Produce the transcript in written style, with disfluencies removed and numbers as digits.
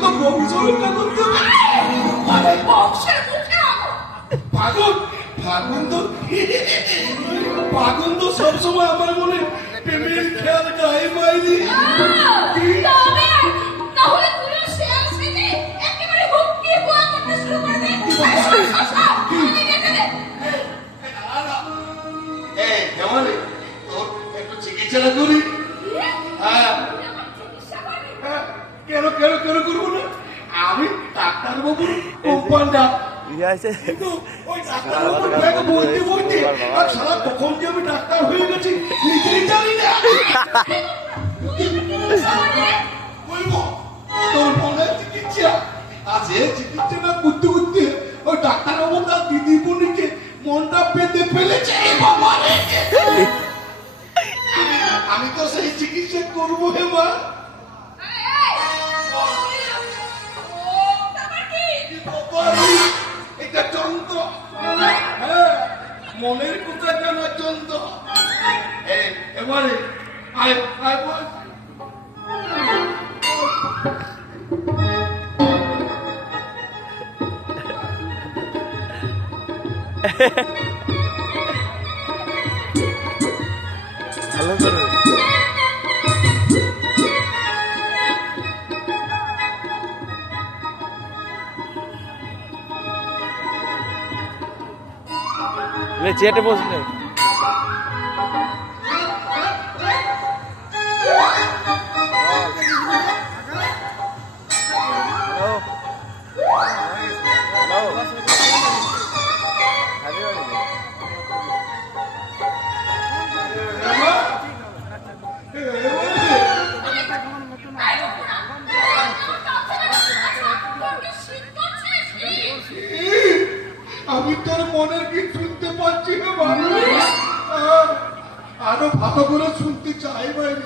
তো বংশের কাগজ দেবে মানে বংশের মুখে পাগল পাগল তো সবসময় আমার মনে প্রেমের খেয়াল গায়ে পাইনি তাহলে পুরো শেয়াল সেজে একেবারে হুমকি বোয়া করতে শুরু করবে একটু চিকিৎসা করি কেন কেন কেন করবো না আমি ডাক্তার বাবুর কম্পাউন্ডার ওই ডাক্তার বাবুর ব্যাগে বইতে বইতে আর সারা কখন যে আমি ডাক্তার হয়ে গেছি নিজেই জানি না বলবো তোর মনে চিকিৎসা আছে চিকিৎসা না করতে করতে ওই ডাক্তার বাবু তার দিদি বোনকে মনটা পেতে ফেলেছে আমি তো সেই চিকিৎসা করবো হে মা এটা যন্ত্র হ্যাঁ মনের কোথায় কেন যন্ত্র এবারে আয় আয় বল ভালো করে চেয়ারে বসলে আমি তোর মনের কি শুনতে পাচ্ছি না বাবু আরো ভালো করে শুনতে